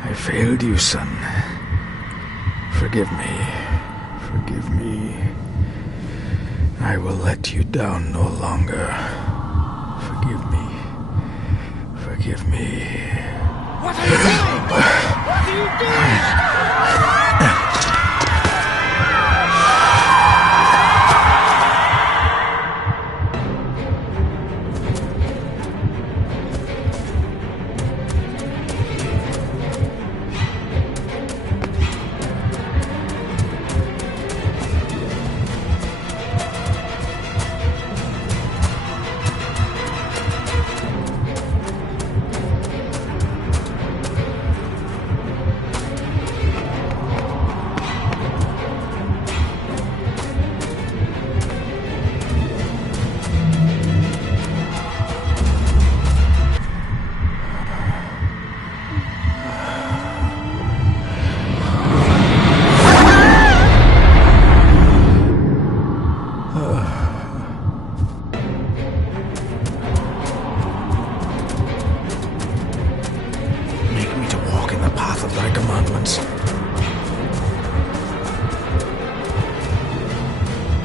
I failed you, son. Forgive me. Forgive me. I will let you down no longer. Forgive me. Forgive me. What are you doing? What are you doing?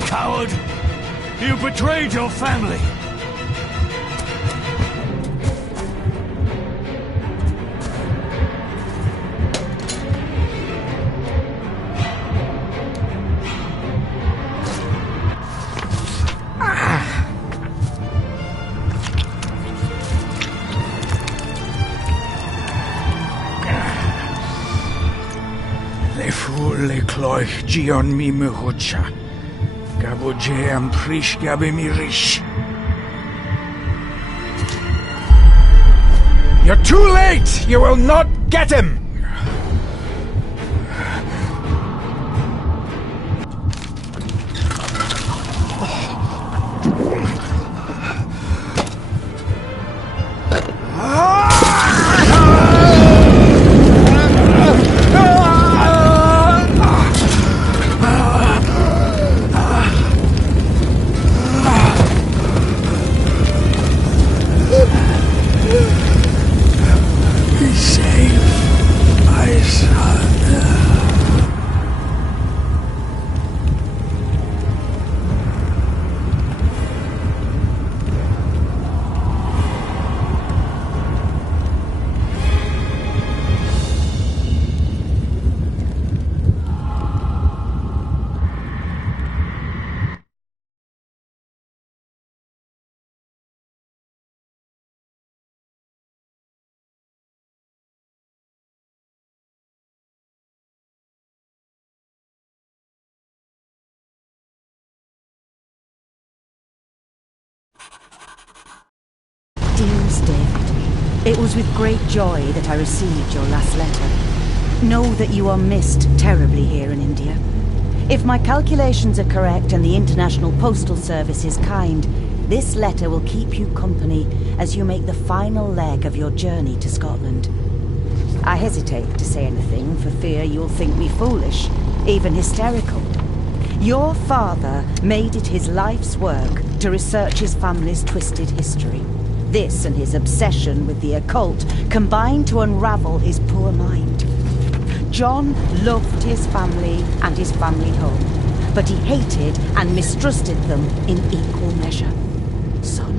Coward! You betrayed your family! Le fu le cloich gion mi muhucha. Gaboje am prish gabe mi rish. You're too late! You will not get him! Dearest David, it was with great joy that I received your last letter. Know that you are missed terribly here in India. If my calculations are correct and the International Postal Service is kind, this letter will keep you company as you make the final leg of your journey to Scotland. I hesitate to say anything for fear you'll think me foolish, even hysterical. Your father made it his life's work to research his family's twisted history. This and his obsession with the occult combined to unravel his poor mind. John loved his family and his family home, but he hated and mistrusted them in equal measure. Son,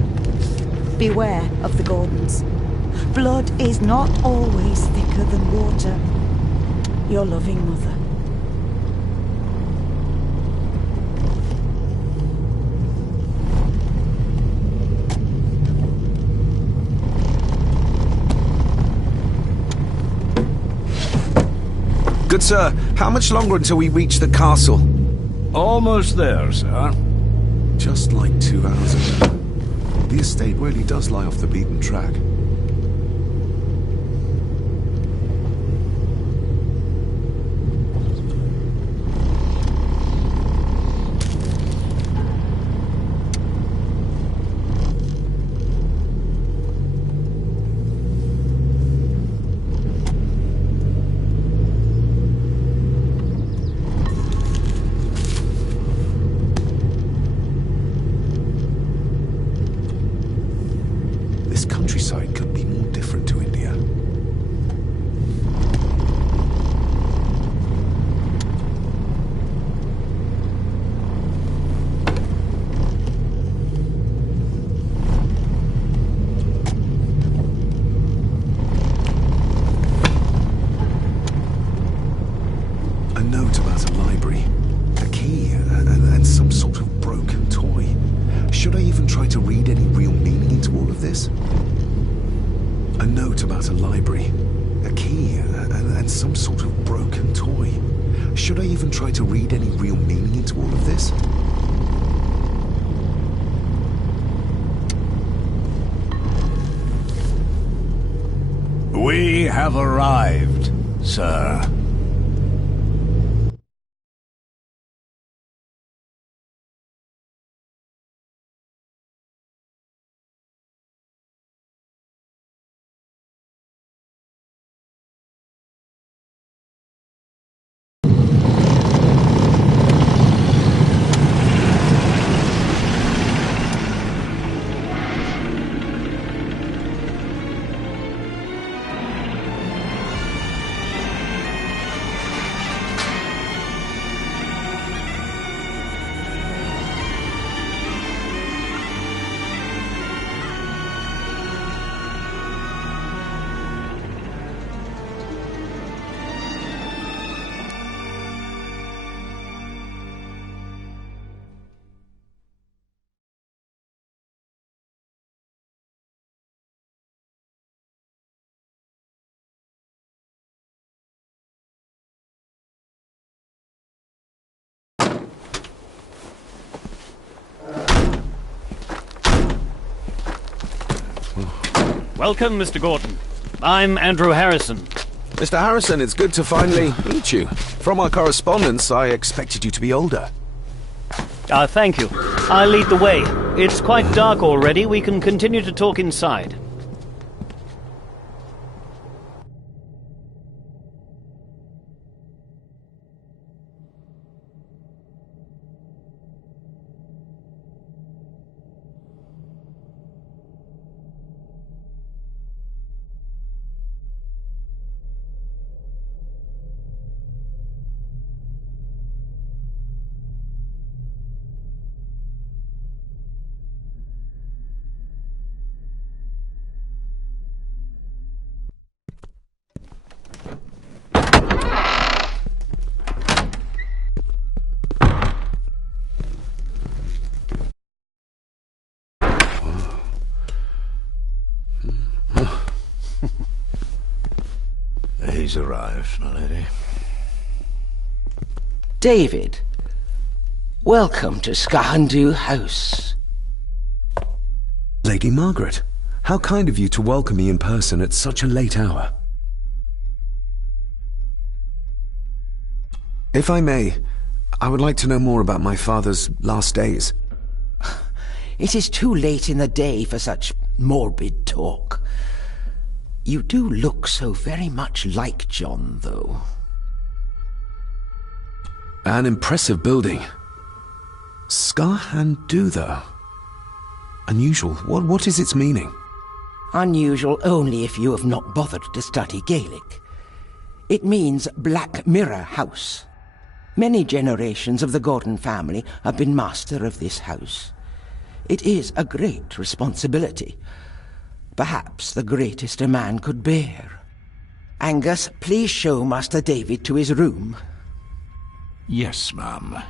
beware of the Gordons. Blood is not always thicker than water. Your loving mother. Good sir, how much longer until we reach the castle? Almost there, sir. Just like 2 hours ago. The estate really does lie off the beaten track. countryside could be more different to India? A note about a library, a key, and some sort of broken toy. Should I even try to read any real meaning into all of this? A note about a library, a key, and some sort of broken toy. Should I even try to read any real meaning into all of this? We have arrived, sir. Welcome, Mr. Gordon. I'm Andrew Harrison. Mr. Harrison, it's good to finally meet you. From our correspondence, I expected you to be older. Thank you. I'll lead the way. It's quite dark already. We can continue to talk inside. He's arrived, my lady. David, welcome to Skahandu House. Lady Margaret, how kind of you to welcome me in person at such a late hour. If I may, I would like to know more about my father's last days. It is too late in the day for such morbid talk. You do look so very much like John, though. An impressive building. Skahandu, though. Unusual. What is its meaning? Unusual only if you have not bothered to study Gaelic. It means Black Mirror House. Many generations of the Gordon family have been master of this house. It is a great responsibility. Perhaps the greatest a man could bear. Angus, please show Master David to his room. Yes, ma'am.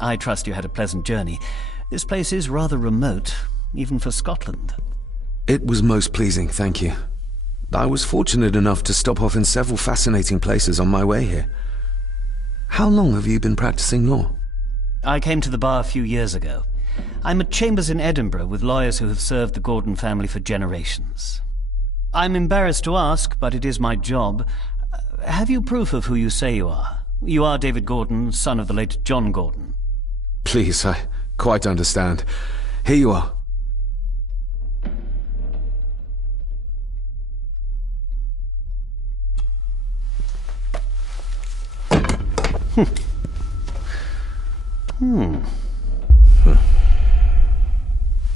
I trust you had a pleasant journey. This place is rather remote, even for Scotland. It was most pleasing, thank you. I was fortunate enough to stop off in several fascinating places on my way here. How long have you been practicing law? I came to the bar a few years ago. I'm at chambers in Edinburgh with lawyers who have served the Gordon family for generations. I'm embarrassed to ask, but it is my job. Have you proof of who you say you are? You are David Gordon, son of the late John Gordon. Please, I quite understand. Here you are.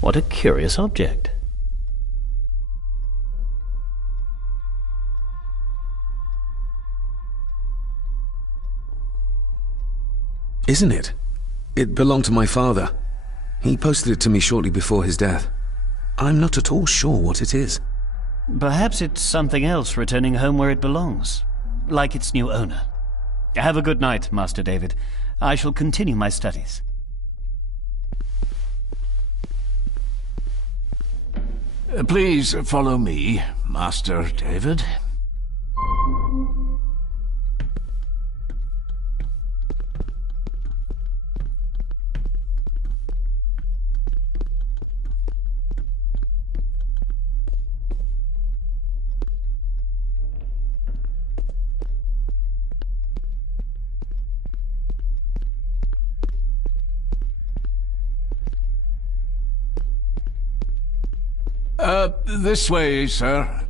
What a curious object. Isn't it? It belonged to my father. He posted it to me shortly before his death. I'm not at all sure what it is. Perhaps it's something else returning home where it belongs, like its new owner. Have a good night, Master David. I shall continue my studies. Please follow me, Master David. This way, sir.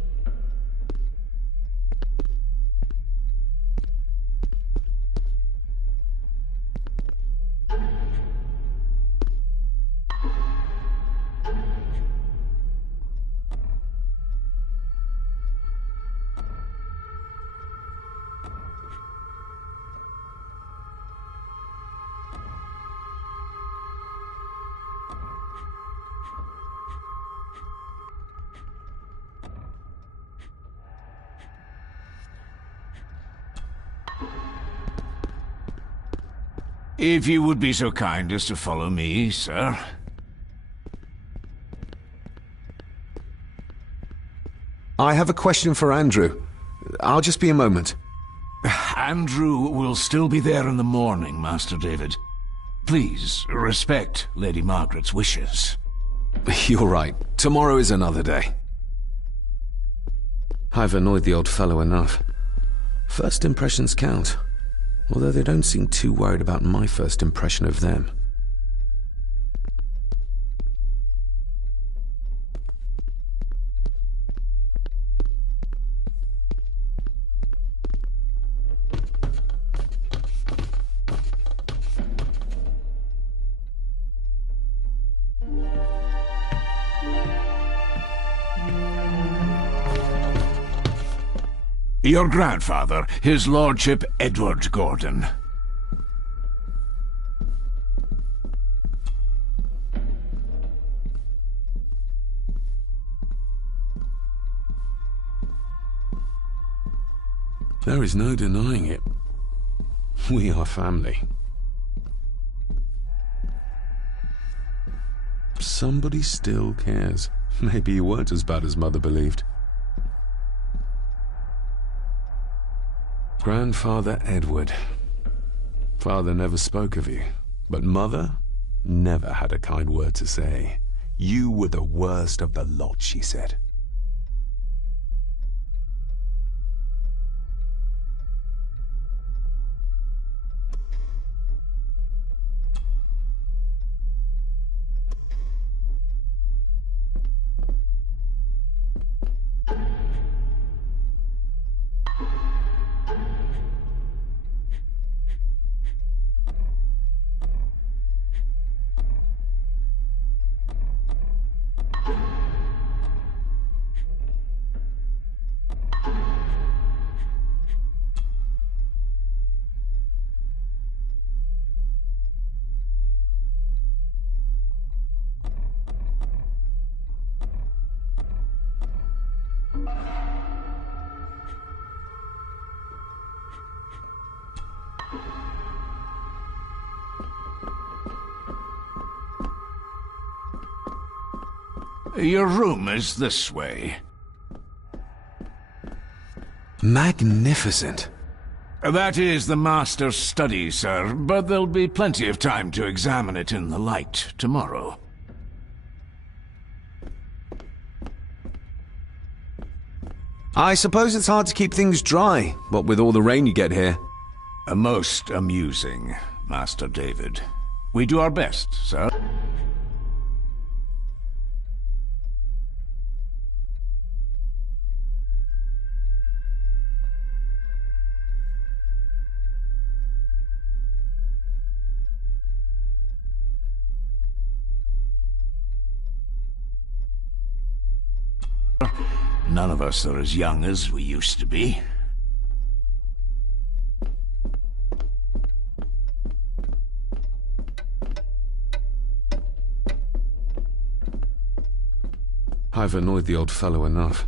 If you would be so kind as to follow me, sir. I have a question for Andrew. I'll just be a moment. Andrew will still be there in the morning, Master David. Please, respect Lady Margaret's wishes. You're right. Tomorrow is another day. I've annoyed the old fellow enough. First impressions count. Although they don't seem too worried about my first impression of them. Your grandfather, his lordship Edward Gordon. There is no denying it. We are family. Somebody still cares. Maybe you weren't as bad as Mother believed. Grandfather Edward. Father never spoke of you, but Mother never had a kind word to say. You were the worst of the lot, she said. Your room is this way. Magnificent. That is the master's study, sir, but there'll be plenty of time to examine it in the light tomorrow. I suppose it's hard to keep things dry, what with all the rain you get here. Most amusing, Master David. We do our best, sir. None of us are as young as we used to be. I've annoyed the old fellow enough.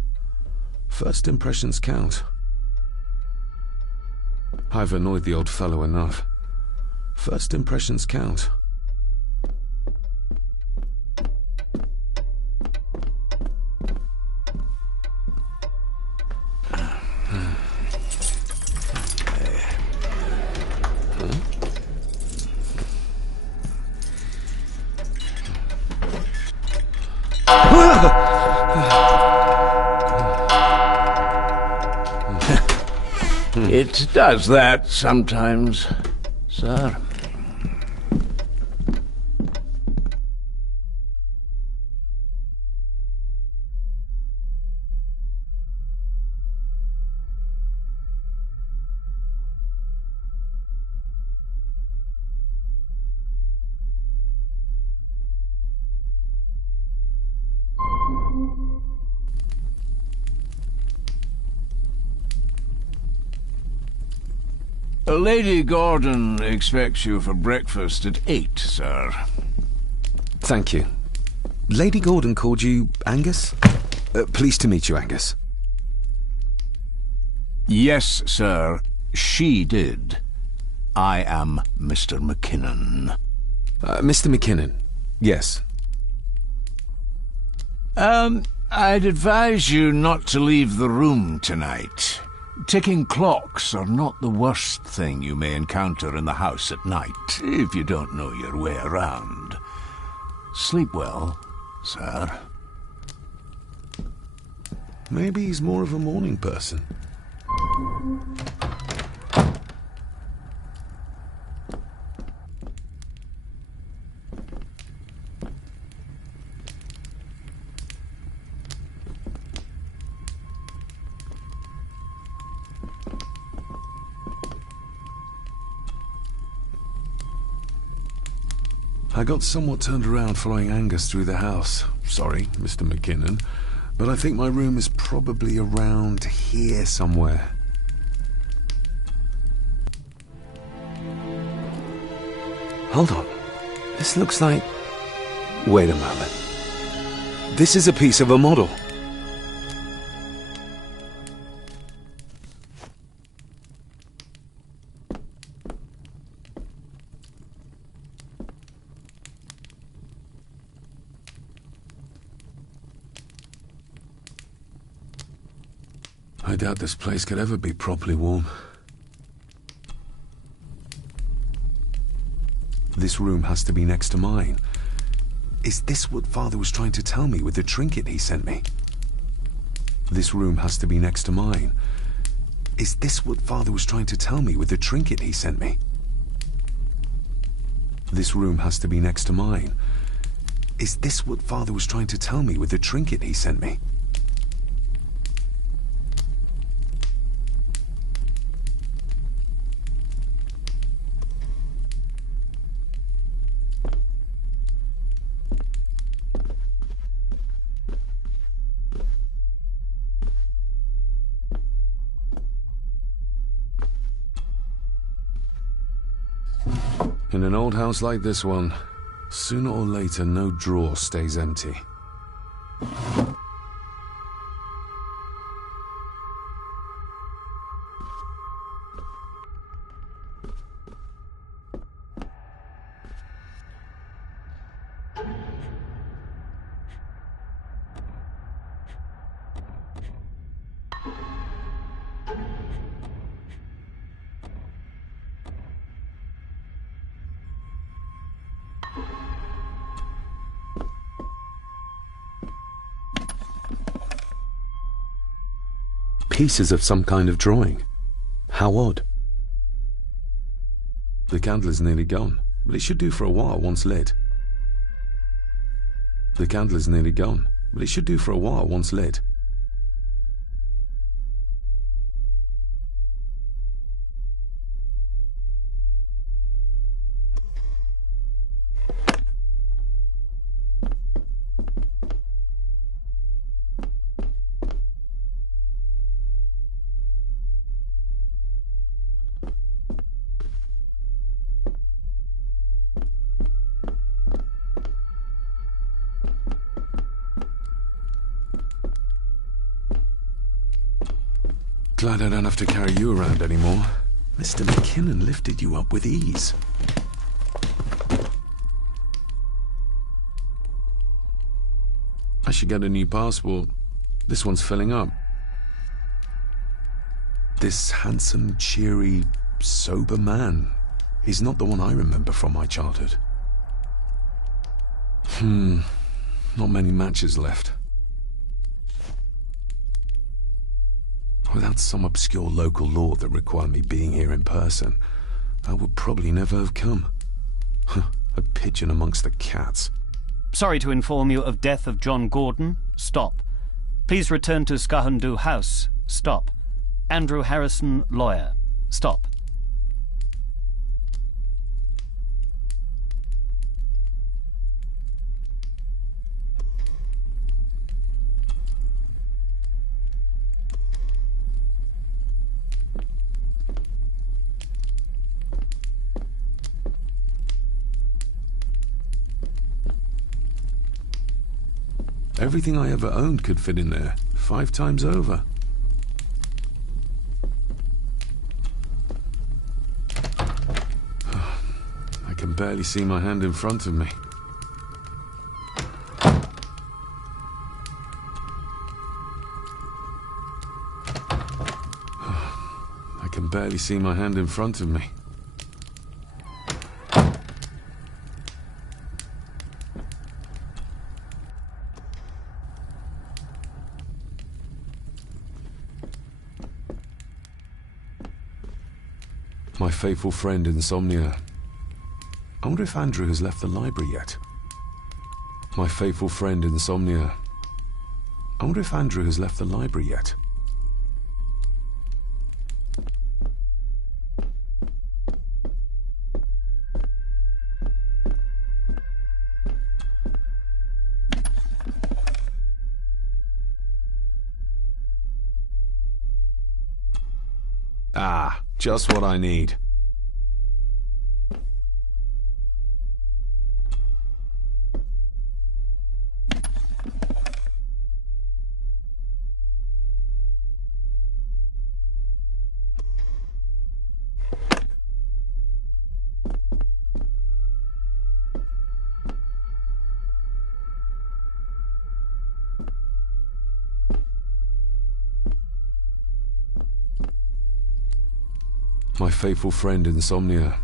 First impressions count. I've annoyed the old fellow enough. First impressions count. It does that sometimes, sir. Lady Gordon expects you for breakfast at 8, sir. Thank you. Lady Gordon called you Angus? Pleased to meet you, Angus. Yes, sir. She did. I am Mr. McKinnon. Mr. McKinnon. Yes. I'd advise you not to leave the room tonight. Ticking clocks are not the worst thing you may encounter in the house at night, if you don't know your way around. Sleep well, sir. Maybe he's more of a morning person. I got somewhat turned around following Angus through the house. Sorry, Mr. McKinnon, but I think my room is probably around here somewhere. Hold on. This looks like... Wait a moment. This is a piece of a model. I doubt this place could ever be properly warm. This room has to be next to mine. Is this what Father was trying to tell me with the trinket he sent me? This room has to be next to mine. Is this what Father was trying to tell me with the trinket he sent me? This room has to be next to mine. Is this what Father was trying to tell me with the trinket he sent me? In an old house like this one, sooner or later no drawer stays empty. Pieces of some kind of drawing. How odd. The candle is nearly gone, but it should do for a while once lit. The candle is nearly gone, but it should do for a while once lit. Glad I don't have to carry you around anymore. Mr. McKinnon lifted you up with ease. I should get a new passport. This one's filling up. This handsome, cheery, sober man. He's not the one I remember from my childhood. Not many matches left. Without some obscure local law that required me being here in person, I would probably never have come. A pigeon amongst the cats. Sorry to inform you of death of John Gordon. Stop. Please return to Skahundu House. Stop. Andrew Harrison, lawyer. Stop. Everything I ever owned could fit in there, 5 times over. I can barely see my hand in front of me. I can barely see my hand in front of me. My faithful friend Insomnia. I wonder if Andrew has left the library yet. My faithful friend Insomnia. I wonder if Andrew has left the library yet. Ah, just what I need. My faithful friend Insomnia.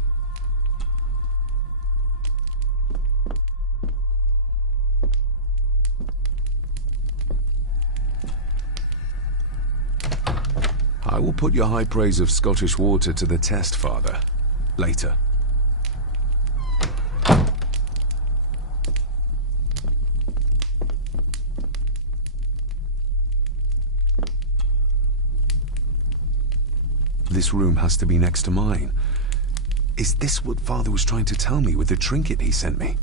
I will put your high praise of Scottish water to the test, Father. Later. This room has to be next to mine. Is this what Father was trying to tell me with the trinket he sent me?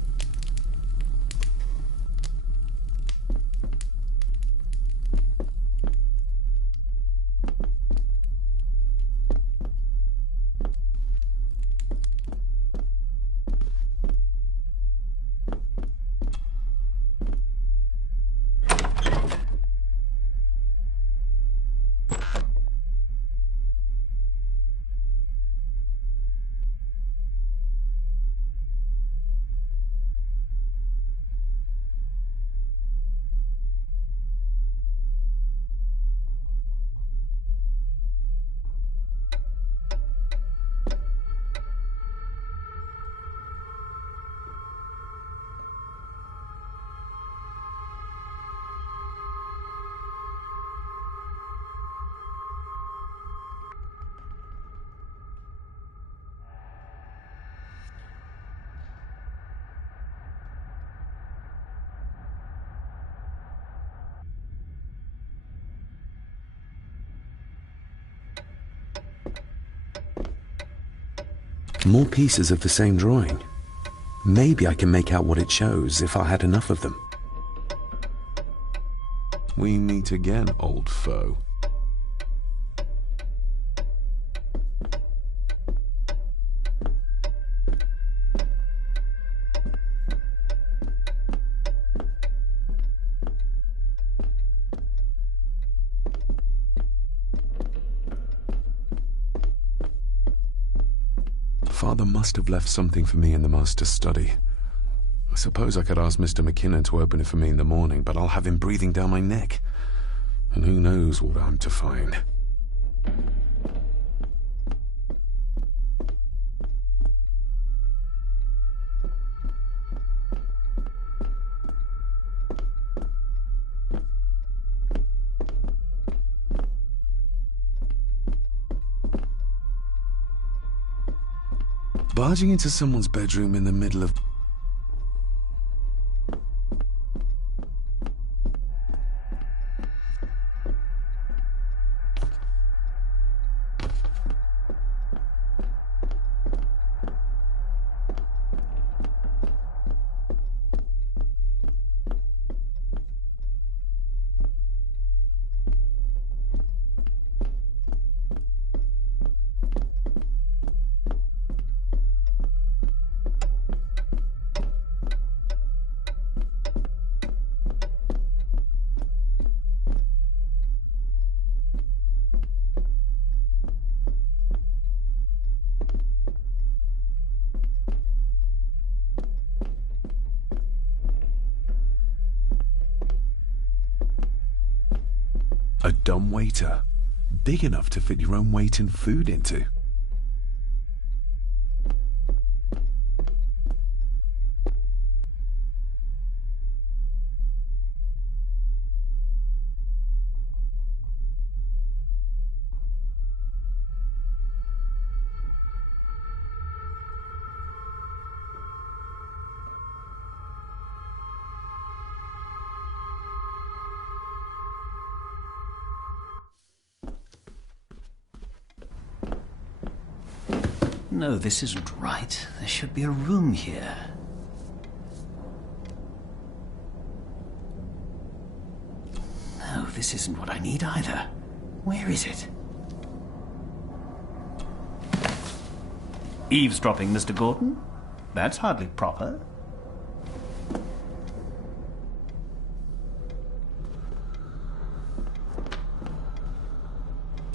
More pieces of the same drawing. Maybe I can make out what it shows if I had enough of them. We meet again, old foe. Father must have left something for me in the Master's study. I suppose I could ask Mr. McKinnon to open it for me in the morning, but I'll have him breathing down my neck. And who knows what I'm to find. Barging into someone's bedroom in the middle of... A dumbwaiter, big enough to fit your own weight and food into. No, this isn't right. There should be a room here. No, this isn't what I need either. Where is it? Eavesdropping, Mr. Gordon? That's hardly proper.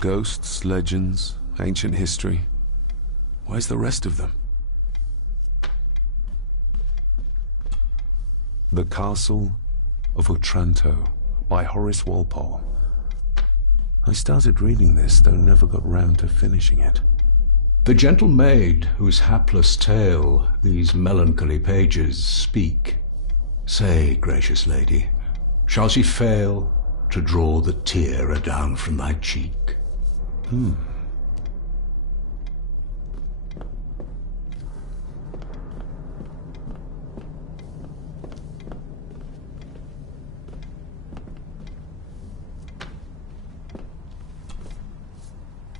Ghosts, legends, ancient history. Where's the rest of them? The Castle of Otranto by Horace Walpole. I started reading this, though never got round to finishing it. The gentle maid whose hapless tale these melancholy pages speak. Say, gracious lady, shall she fail to draw the tear adown from thy cheek?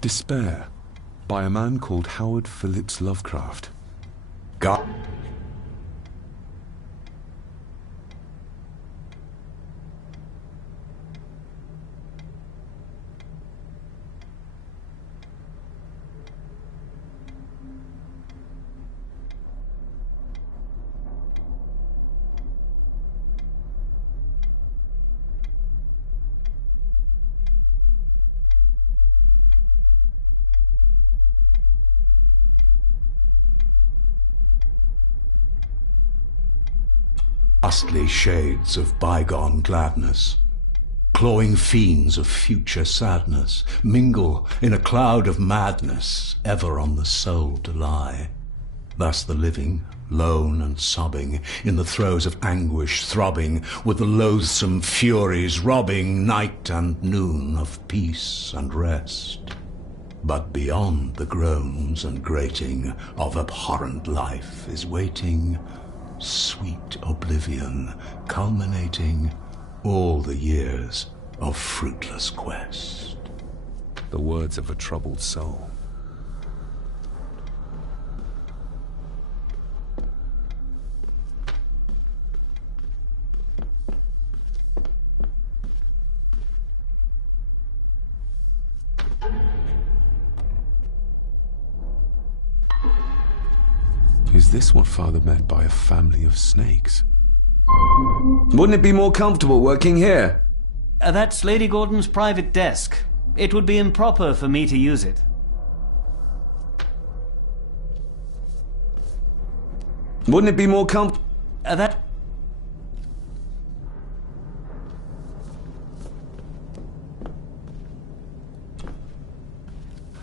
Despair, by a man called Howard Phillips Lovecraft. God. Ghastly shades of bygone gladness, clawing fiends of future sadness, mingle in a cloud of madness, ever on the soul to lie. Thus the living, lone and sobbing, in the throes of anguish throbbing, with the loathsome furies robbing night and noon of peace and rest. But beyond the groans and grating of abhorrent life is waiting sweet oblivion, culminating all the years of fruitless quest. The words of a troubled soul. Is this what Father meant by a family of snakes? Wouldn't it be more comfortable working here? That's Lady Gordon's private desk. It would be improper for me to use it. Wouldn't it be more comfortable? That...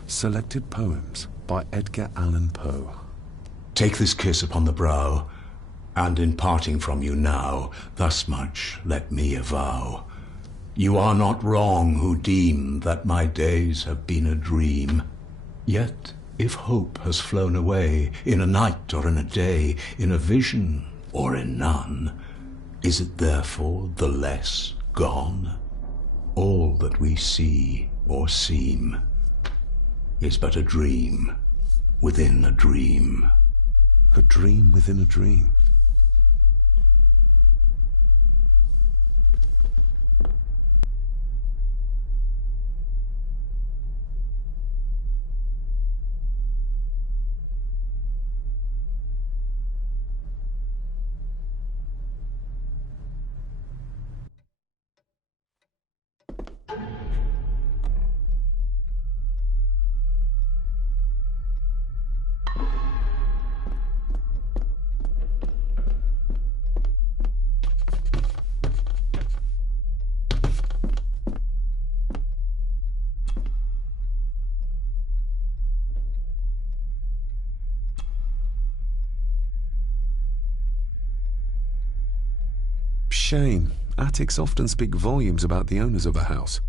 Selected Poems by Edgar Allan Poe. Take this kiss upon the brow, and in parting from you now, thus much let me avow. You are not wrong who deem that my days have been a dream. Yet, if hope has flown away, in a night or in a day, in a vision or in none, is it therefore the less gone? All that we see or seem is but a dream within a dream. A dream within a dream. Shame. Attics often speak volumes about the owners of a house.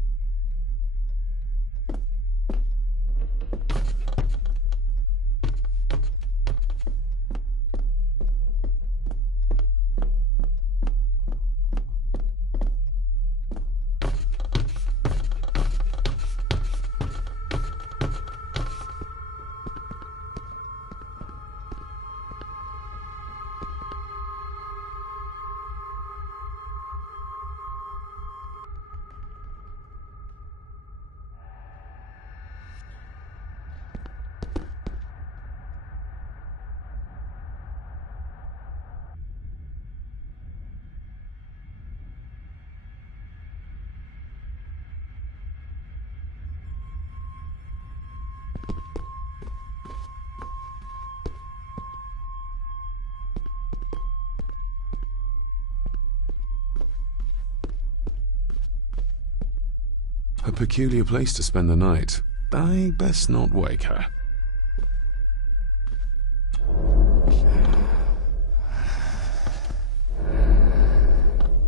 A peculiar place to spend the night. I best not wake her.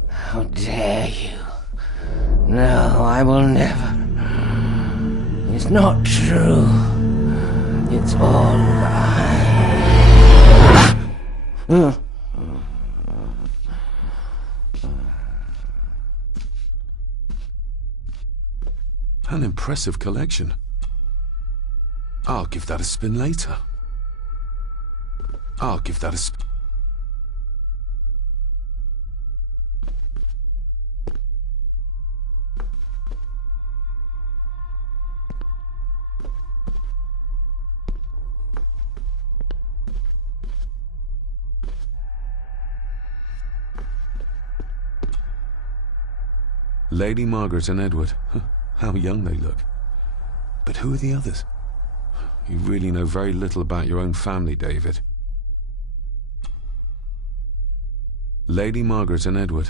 How dare you? No, I will never. It's not true. It's all lie. An impressive collection. I'll give that a spin later. I'll give that a spin. Lady Margaret and Edward. How young they look. But who are the others? You really know very little about your own family, David. Lady Margaret and Edward.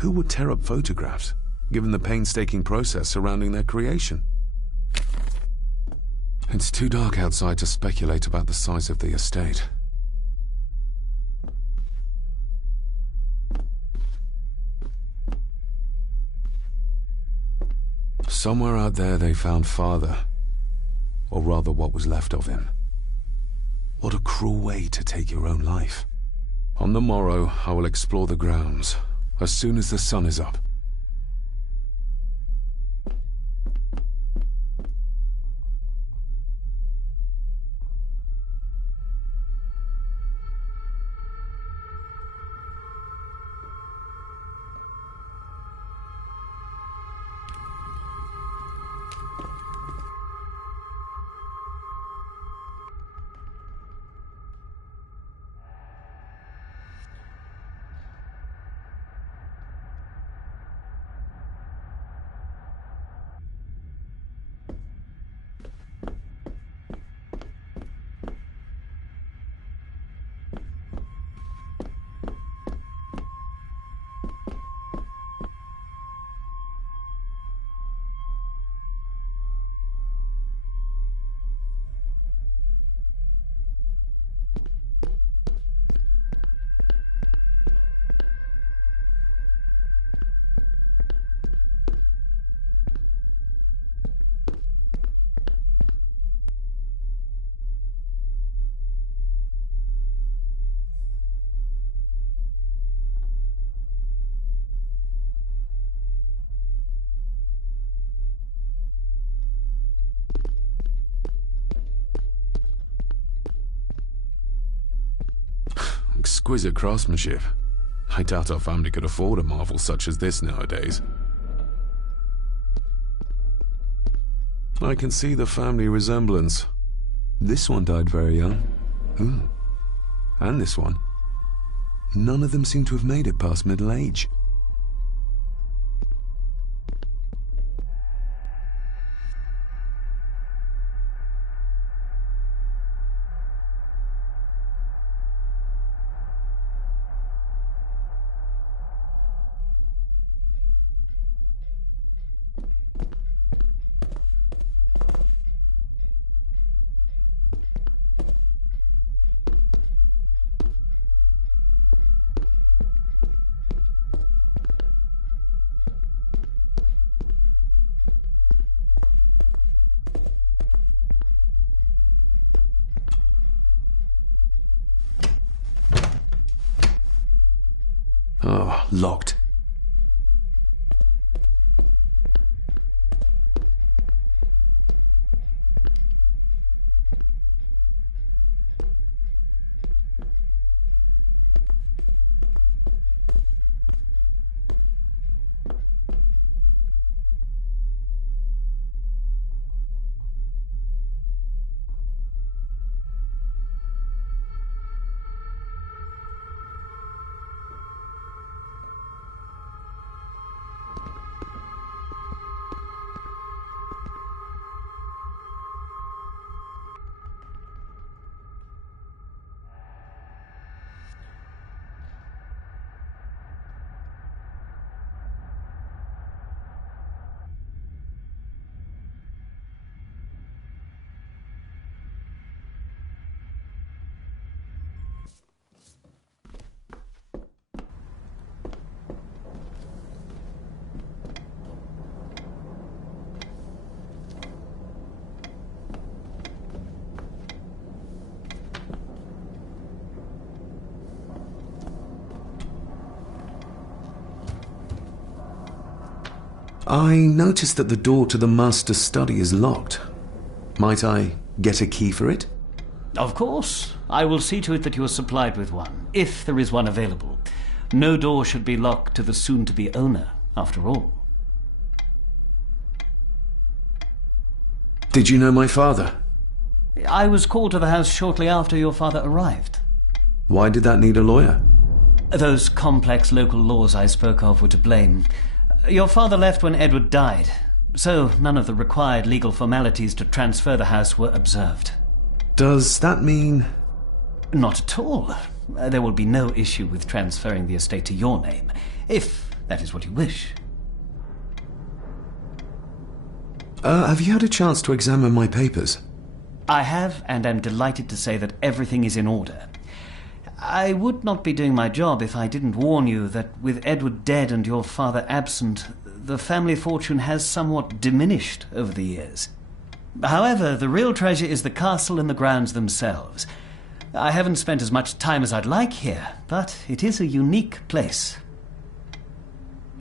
Who would tear up photographs, given the painstaking process surrounding their creation? It's too dark outside to speculate about the size of the estate. Somewhere out there they found Father, or rather what was left of him. What a cruel way to take your own life. On the morrow, I will explore the grounds, as soon as the sun is up. Exquisite craftsmanship. I doubt our family could afford a marvel such as this nowadays. I can see the family resemblance. This one died very young. Ooh. And this one. None of them seem to have made it past middle age. Oh, locked. I noticed that the door to the master's study is locked. Might I get a key for it? Of course. I will see to it that you are supplied with one, if there is one available. No door should be locked to the soon-to-be owner, after all. Did you know my father? I was called to the house shortly after your father arrived. Why did that need a lawyer? Those complex local laws I spoke of were to blame. Your father left when Edward died, so none of the required legal formalities to transfer the house were observed. Does that mean... Not at all. There will be no issue with transferring the estate to your name, if that is what you wish. Have you had a chance to examine my papers? I have, and am delighted to say that everything is in order. I would not be doing my job if I didn't warn you that with Edward dead and your father absent, the family fortune has somewhat diminished over the years. However, the real treasure is the castle and the grounds themselves. I haven't spent as much time as I'd like here, but it is a unique place.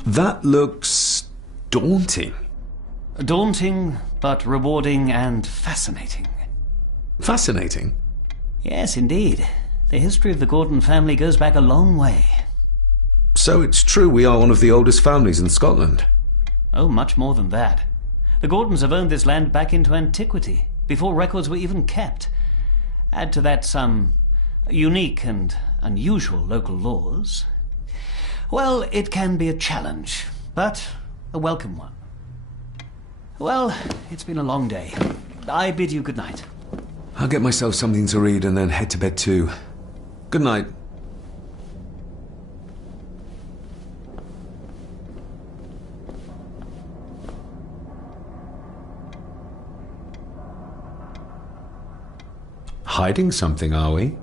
That looks daunting. Daunting, but rewarding and fascinating. Fascinating? Yes, indeed. The history of the Gordon family goes back a long way. So it's true we are one of the oldest families in Scotland? Oh, much more than that. The Gordons have owned this land back into antiquity, before records were even kept. Add to that some unique and unusual local laws. Well, it can be a challenge, but a welcome one. Well, it's been a long day. I bid you good night. I'll get myself something to read and then head to bed too. Good night. Hiding something, are we?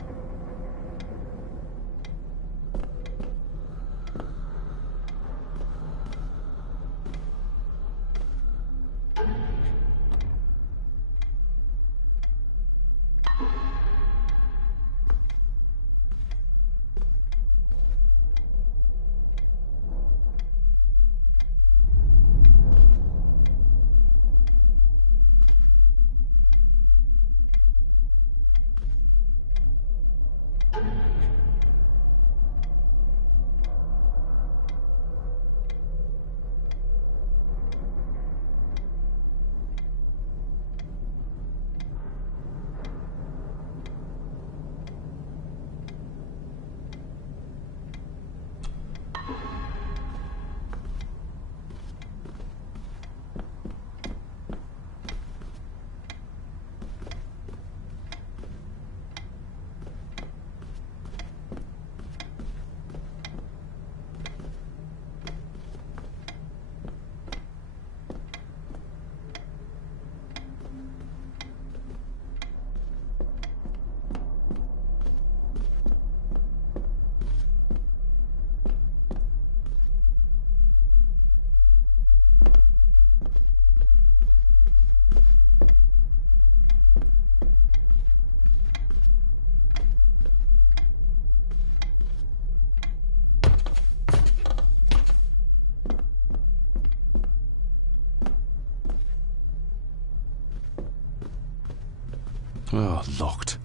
Oh, locked.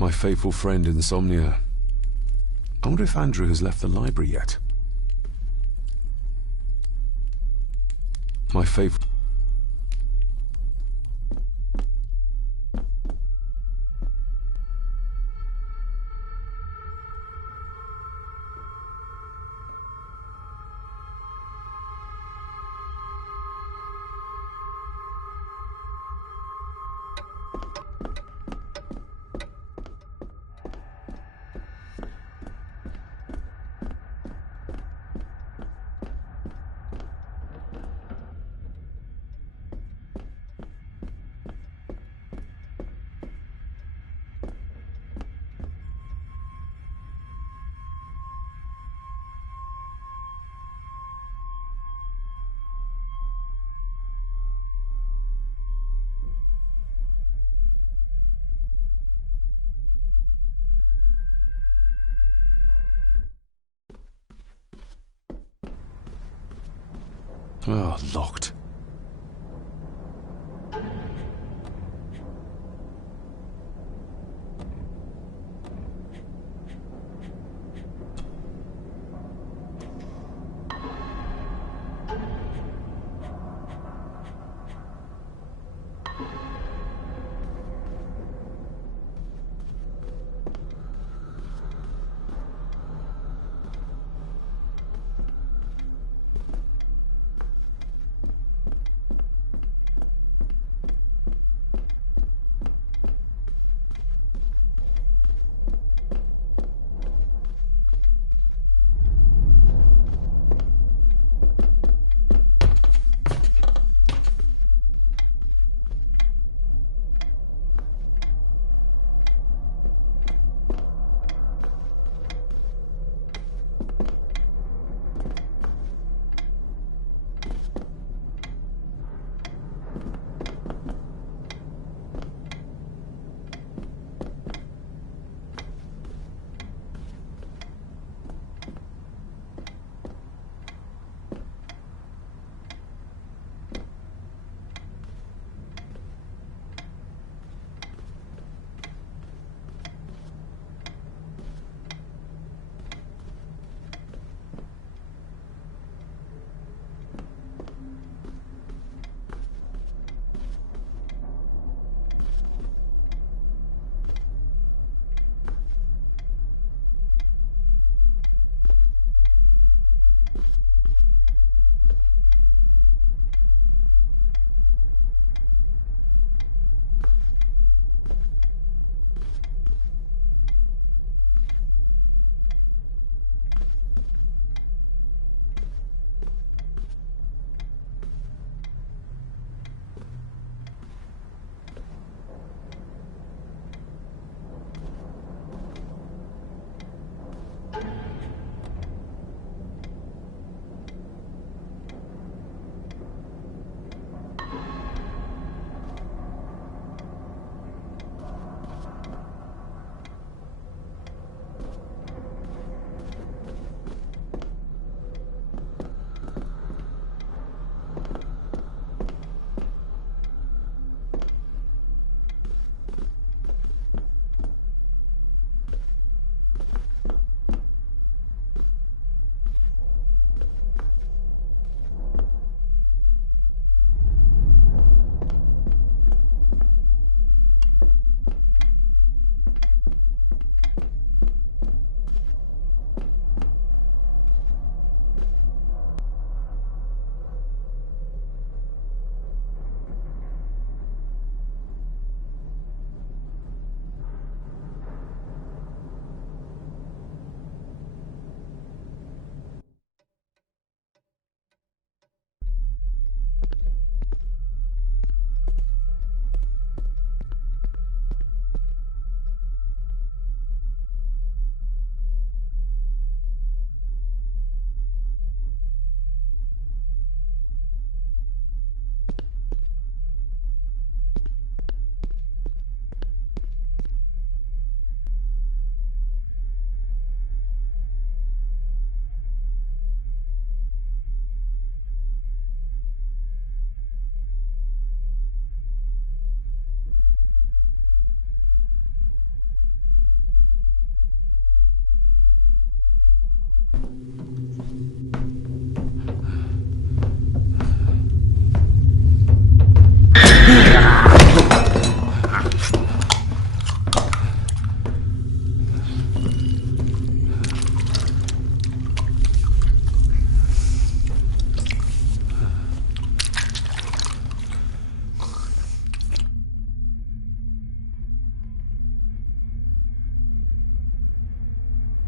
My faithful friend Insomnia. I wonder if Andrew has left the library yet. My faithful... Oh, locked.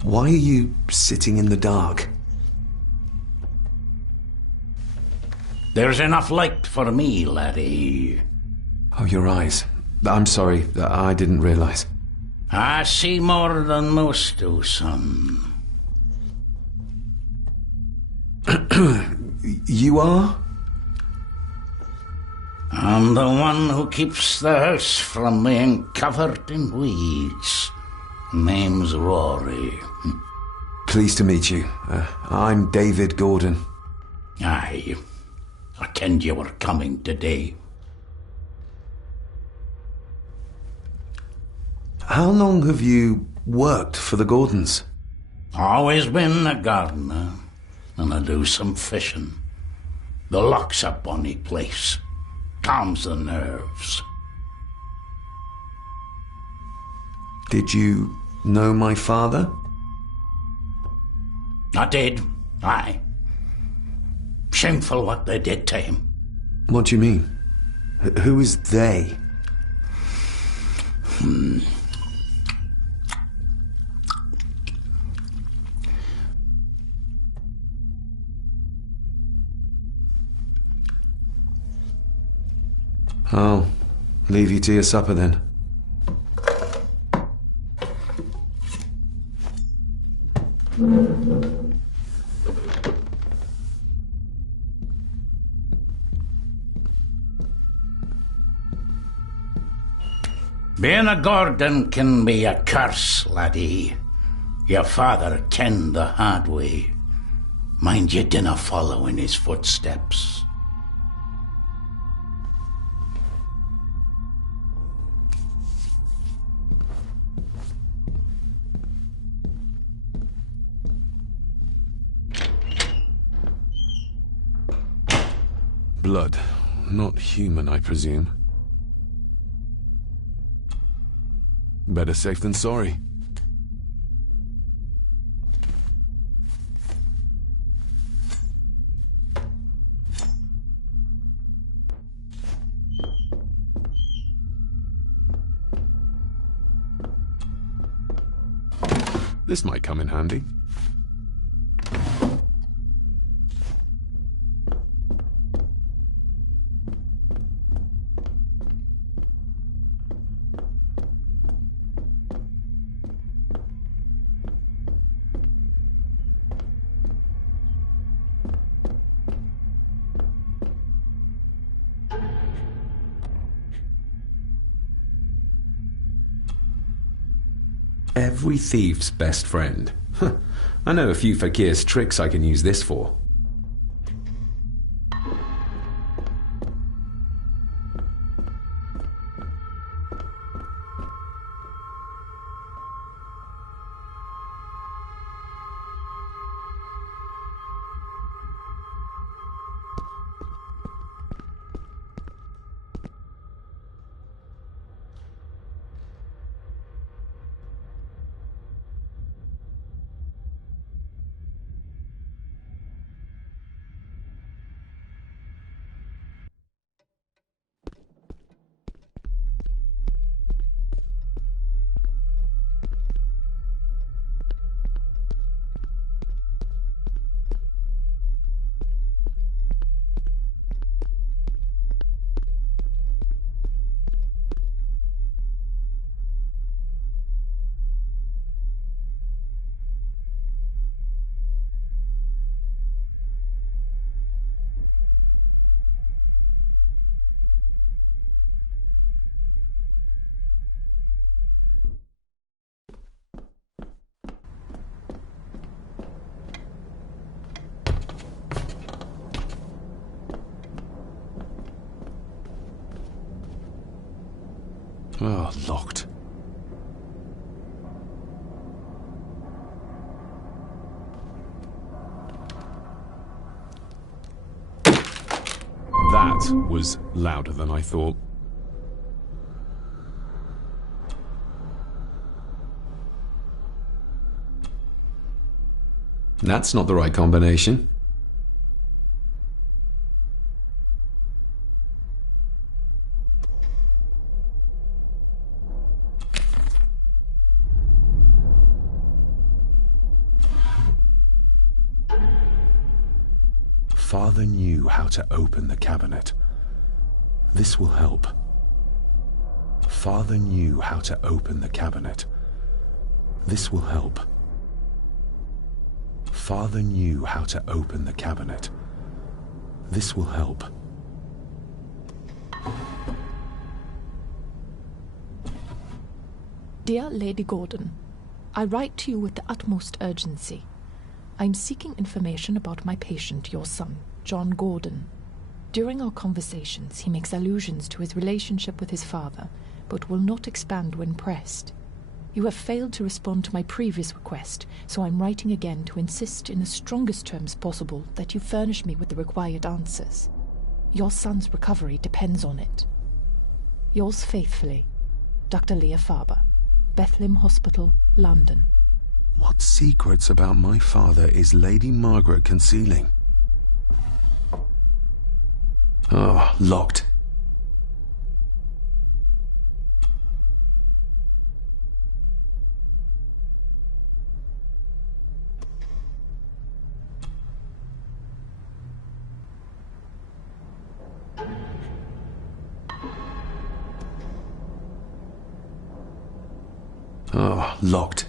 Why are you sitting in the dark? There's enough light for me, laddie. Oh, your eyes. I'm sorry, I didn't realize. I see more than most do, son. You are? I'm the one who keeps the house from being covered in weeds. Name's Rory. Pleased to meet you. I'm David Gordon. Aye. I kenned you were coming today. How long have you worked for the Gordons? Always been a gardener, and I do some fishing. The loch's a bonny place. Calms the nerves. Did you know my father? I did, aye. Shameful what they did to him. What do you mean? Who is they? I'll leave you to your supper then. Being a Gordon can be a curse, laddie. Your father kenned the hard way. Mind you dinna follow in his footsteps. Blood. Not human, I presume. Better safe than sorry. This might come in handy. Every thief's best friend. I know a few fakir's tricks I can use this for. Oh, locked. That was louder than I thought. That's not the right combination. Father knew how to open the cabinet. This will help. Father knew how to open the cabinet. This will help. Father knew how to open the cabinet. This will help. Dear Lady Gordon, I write to you with the utmost urgency. I am seeking information about my patient, your son, John Gordon. During our conversations, he makes allusions to his relationship with his father, but will not expand when pressed. You have failed to respond to my previous request, so I'm writing again to insist in the strongest terms possible that you furnish me with the required answers. Your son's recovery depends on it. Yours faithfully, Dr. Leah Farber, Bethlehem Hospital, London. What secrets about my father is Lady Margaret concealing? Oh, locked. Oh, locked.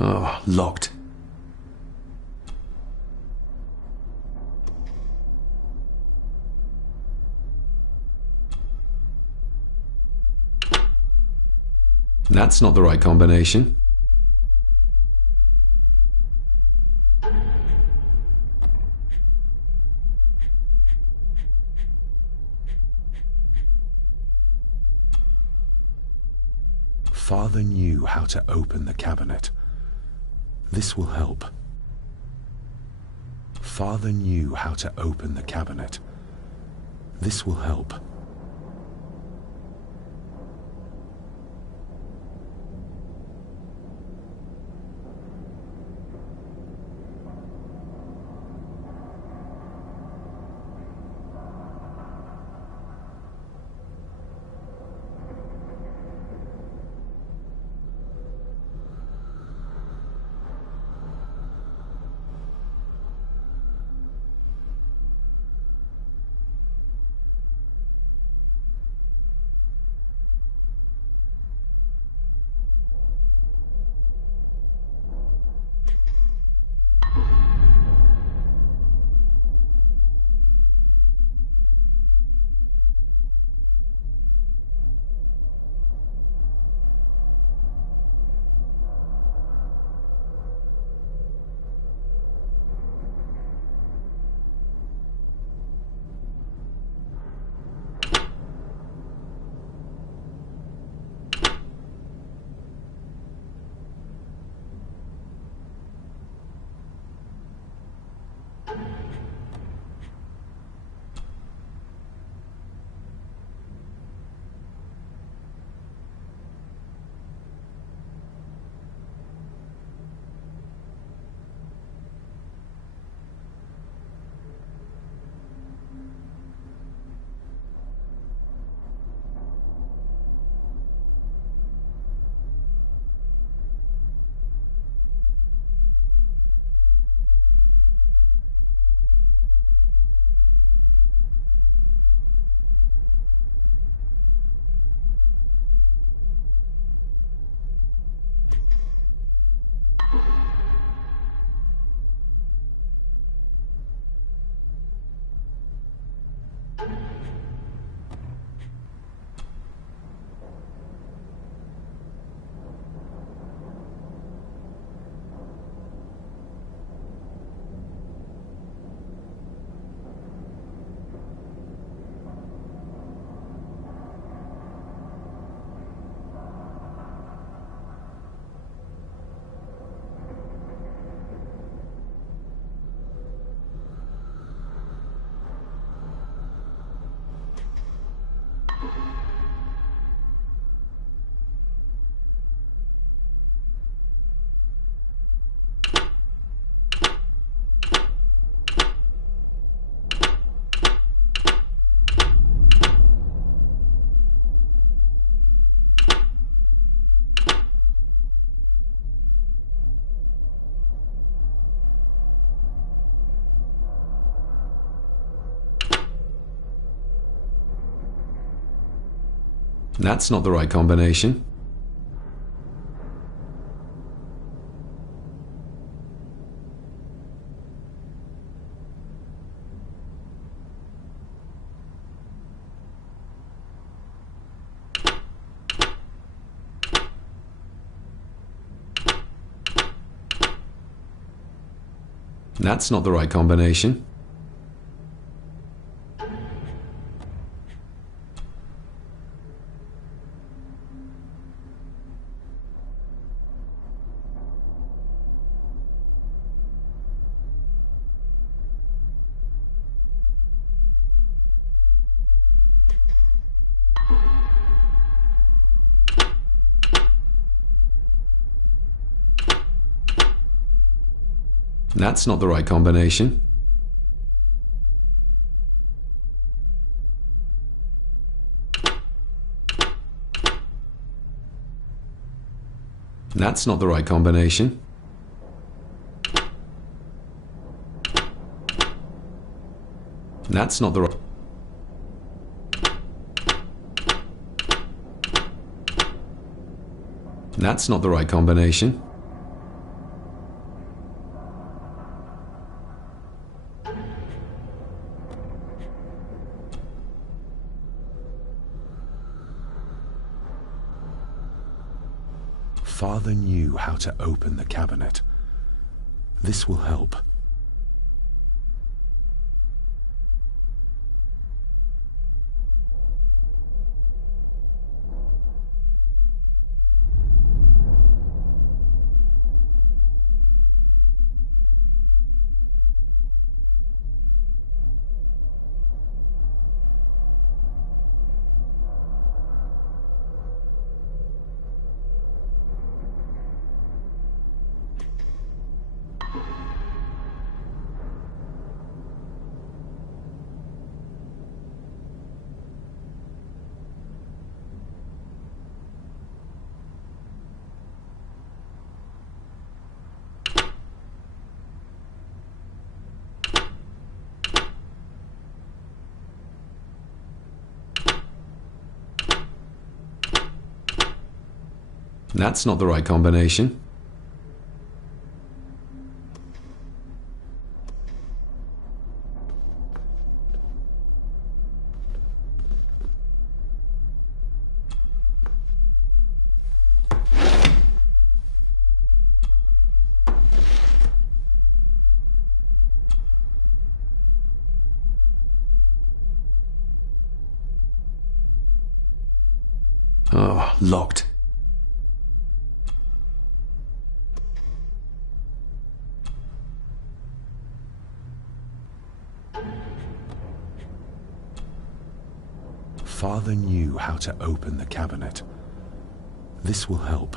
Oh, locked. That's not the right combination. Father knew how to open the cabinet. This will help. Father knew how to open the cabinet. This will help. That's not the right combination. That's not the right combination. That's not the right combination. That's not the right combination. That's not the right... That's not the right combination. Father knew how to open the cabinet. This will help. That's not the right combination. Oh, locked. Father knew how to open the cabinet. This will help.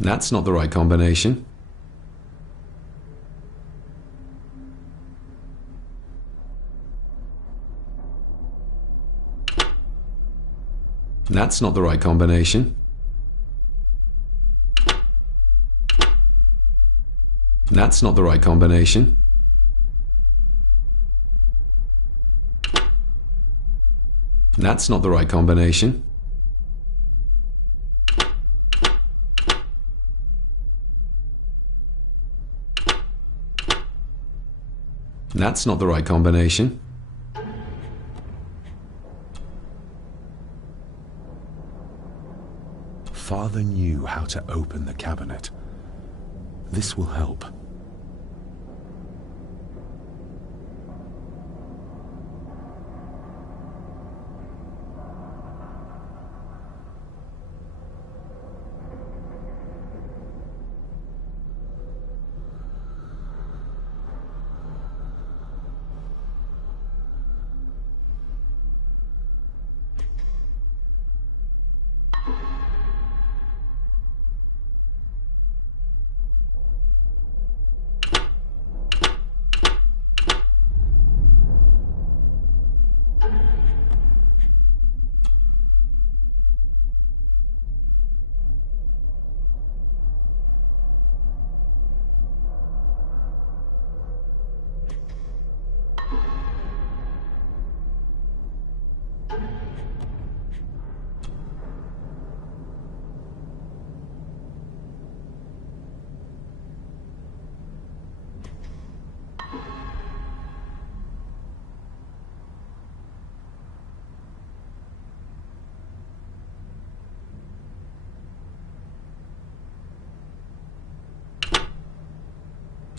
That's not the right combination. That's not the right combination. That's not the right combination. That's not the right combination. That's not the right combination. Father knew how to open the cabinet. This will help.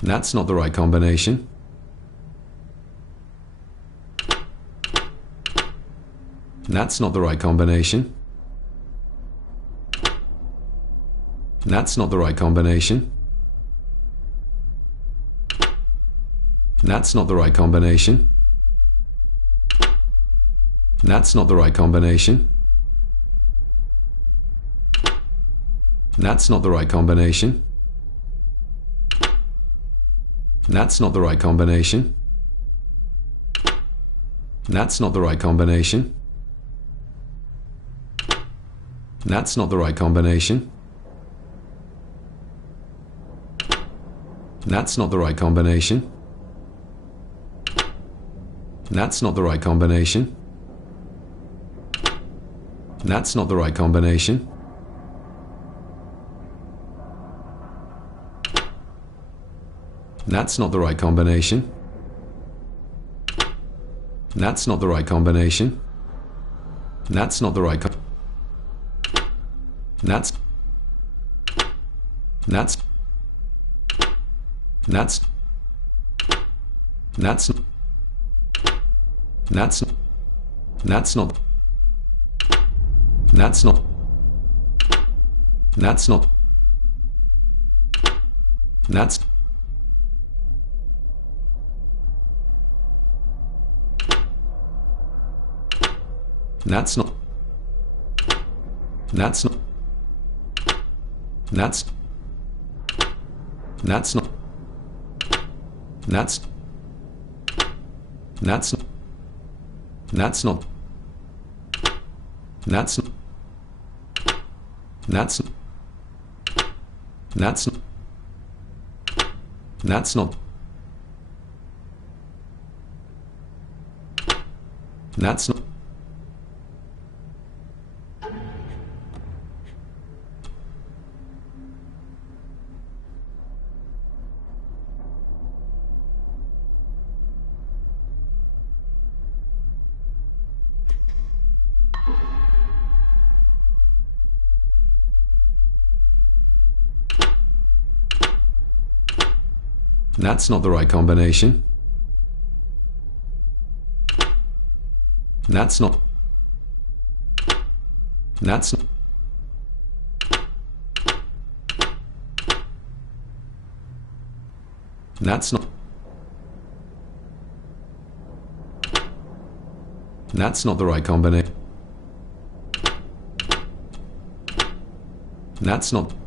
That's not the right combination. That's not the right combination. That's not the right combination. That's not the right combination. That's not the right combination. That's not the right combination. That's not the right combination. That's not the right combination. That's not the right combination. That's not the right combination. That's not the right combination. That's not the right combination. That's not the right combination. That's not the right combination. That's not the right that's that's that's that's that's that's not that's not that's not that's that's not that's not that's that's not that's that's that's not that's that's that's that's not that's not that's not the right combination. That's not that's that's not that's not the right combination. That's not